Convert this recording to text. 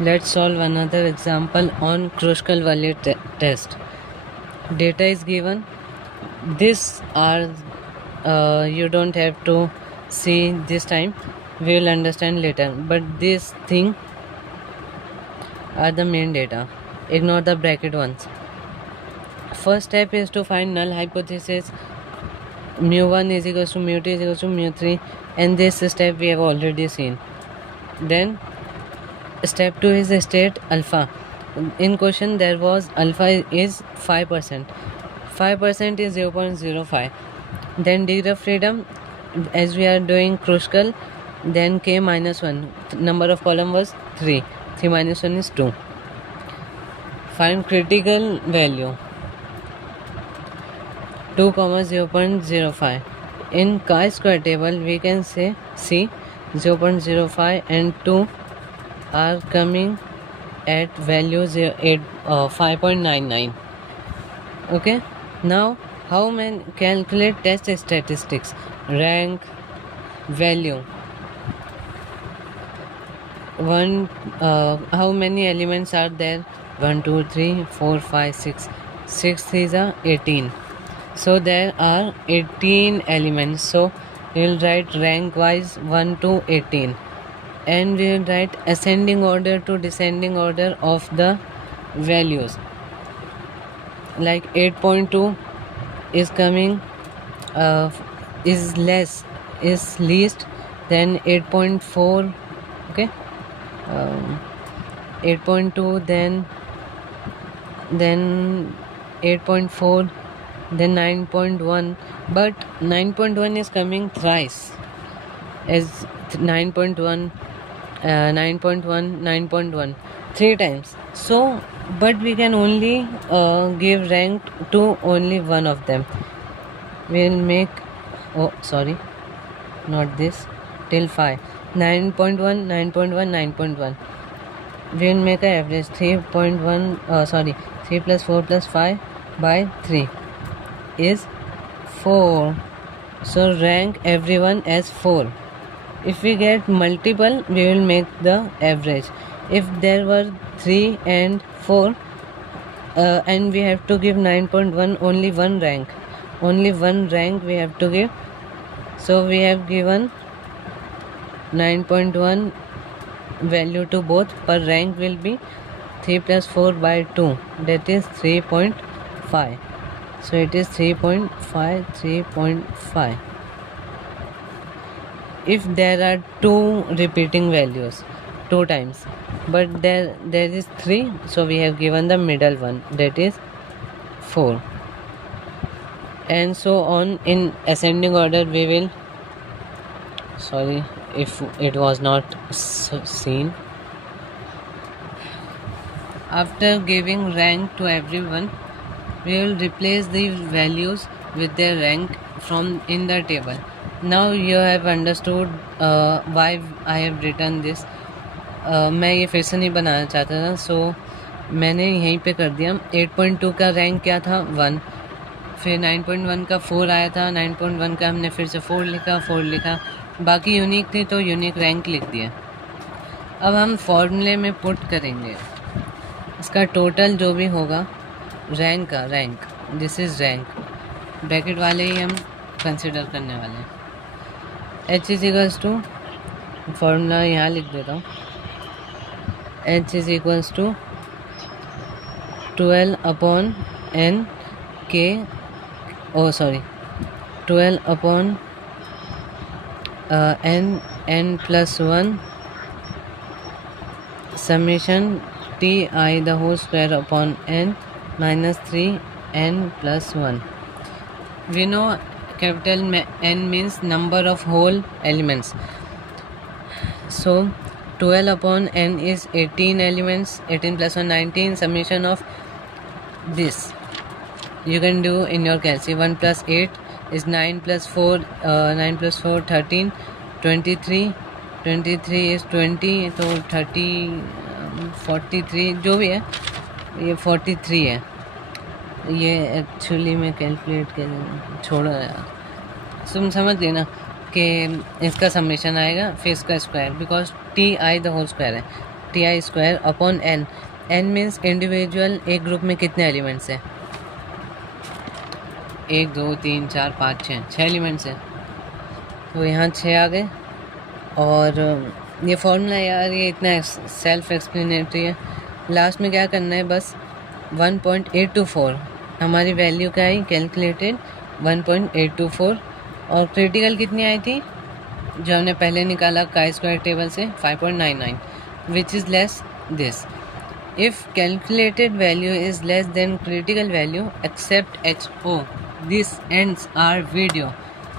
Let's solve another example on Kruskal value test. Data is given. This are you don't have to see this time. We will understand later. But this thing are the main data. Ignore the bracket ones. First step is to find null hypothesis. Mu1 is equals to mu2 is equals to mu3, and this step we have already seen. Then step 2 is state alpha. In question there was alpha is 5%. 5% is 0.05. Then degree of freedom, as we are doing Kruskal, then k minus 1. Number of column was 3. 3 minus 1 is 2. Find critical value 2, 0.05. In chi-square table we can say see 0.05 and 2 are coming at value 5.99. Okay, now how many calculate test statistics, rank, value, how many elements are there? 1 2 3 4 5 6. 6 is 18, so there are 18 elements. So we will write rank wise 1 to 18, and we will write ascending order to descending order of the values. Like 8.2 is coming is least, then 8.4, okay, 8.2, then 8.4, then 9.1, but 9.1 is coming thrice as 9.1, 9.1, 9.1 3 times. So but we can only give rank to only one of them. We will make, oh sorry, not this, till 5, 9.1, 9.1, 9.1. We will make an average 3.1, 3 plus 4 plus 5 by 3 is 4. So rank everyone as 4. If we get multiple, we will make the average. If there were 3 and 4 and we have to give 9.1, only one rank we have to give. So we have given 9.1 value to both. Per rank will be 3 plus 4 by 2, that is 3.5. So it is 3.5. If there are 2 repeating values 2 times, but there is 3, so we have given the middle one, that is 4, and so on in ascending order. We will, sorry if it was not seen, after giving rank to everyone, we will replace the values with their rank from in the table. Now you have understood why I have written this. मैं ये फिर से नहीं बनाना चाहता था, सो मैंने यहीं पे कर दिया. 8.2 का रैंक क्या था? 1. फिर 9.1 का 4 आया था. 9.1 का हमने फिर से 4 लिखा. बाकी यूनिक थी तो यूनिक रैंक लिख दिया. अब हम फॉर्मूले में पुट करेंगे इसका टोटल जो भी होगा रैंक का, rank, this is rank, bracket वाले ही हम कंसिडर करने वाले हैं. H is equals to, formula यहाँ लिख देता हूँ, H is equals to 12 upon n k, 12 upon n plus 1 summation ti the whole square upon n minus 3n plus 1. We know capital N means number of whole elements. So 12 upon n is 18 elements. 18 plus 1, 19. Summation of this you can do in your calculation. 1 plus 8 is 9 plus 4, 9 plus 4 13, 23. 23 is 20, तो 30, 43 जो भी है, ये 43 है. ये actually मैं calculate कर छोड़ो यार, तुम समझ लेना कि इसका समेशन आएगा फिर इसका square, because t i the whole square है. T square upon n. N means individual, एक ग्रुप में कितने एलिमेंट्स हैं, 1 2 3 4 5 6 एलिमेंट्स हैं, तो यहाँ 6 आ गए। और ये फॉर्मूला यार ये इतना सेल्फ एक्सप्लेनेटरी है। लास्ट में क्या करना है, बस 1.824 हमारी वैल्यू क्या आई कैलकुलेटेड 1.824, और क्रिटिकल कितनी आई थी जो हमने पहले निकाला काई स्क्वायर टेबल से 5.99, which is less this. If calculated value is less than critical value accept HO, this ends our video.